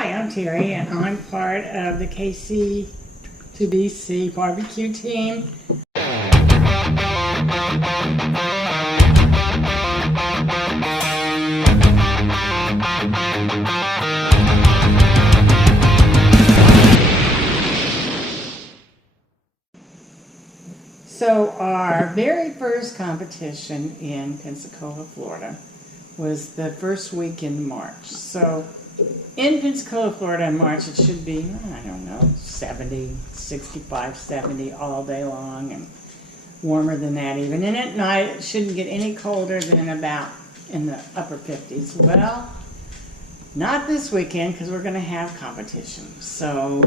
Hi, I'm Terry, and I'm part of the KC to BC barbecue team. So our very first competition in Pensacola, Florida was the first week in March. So in Pensacola, Florida in March, it should be, I don't know, 70, 65, 70 all day long, and warmer than that even. And at night, it shouldn't get any colder than about in the upper 50s. Well, not this weekend, because we're going to have competition. So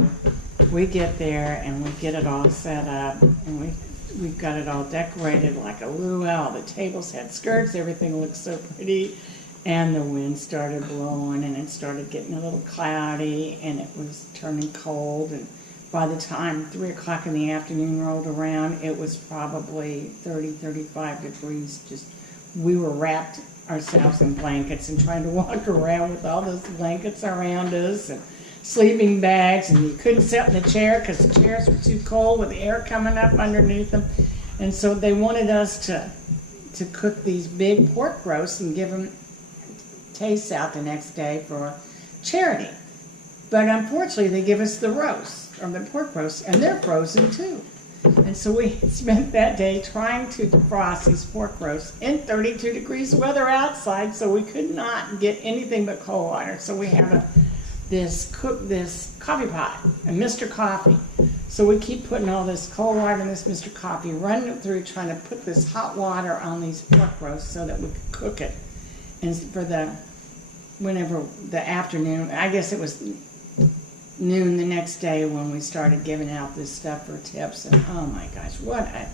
we get there and we get it all set up, and we've got it all decorated like a luau. The tables had skirts, everything looked so pretty. And the wind started blowing, and it started getting a little cloudy, and it was turning cold. And by the time 3 o'clock in the afternoon rolled around, it was probably 30, 35 degrees. We were wrapped ourselves in blankets and trying to walk around with all those blankets around us and sleeping bags, and you couldn't sit in the chair because the chairs were too cold with the air coming up underneath them. And so they wanted us to cook these big pork roasts and give them taste out the next day for charity. But unfortunately, they give us the roast, or the pork roast, and they're frozen too. And so we spent that day trying to defrost these pork roasts in 32 degrees weather outside, so we could not get anything but cold water. So we have this coffee pot, a Mr. Coffee. So we keep putting all this cold water in this Mr. Coffee, running it through, trying to put this hot water on these pork roasts so that we could cook it. And for whenever the afternoon, I guess it was noon the next day when we started giving out this stuff for tips. And oh my gosh, what a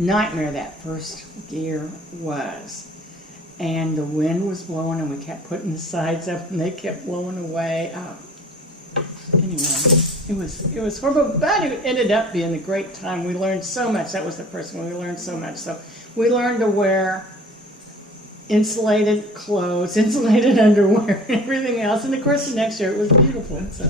nightmare that first year was. And the wind was blowing, and we kept putting the sides up, and they kept blowing away. Anyway, it was horrible, but it ended up being a great time. We learned so much. That was the first one. We learned so much. So we learned to wear insulated clothes, insulated underwear, and everything else. And of course, the next year it was beautiful. So.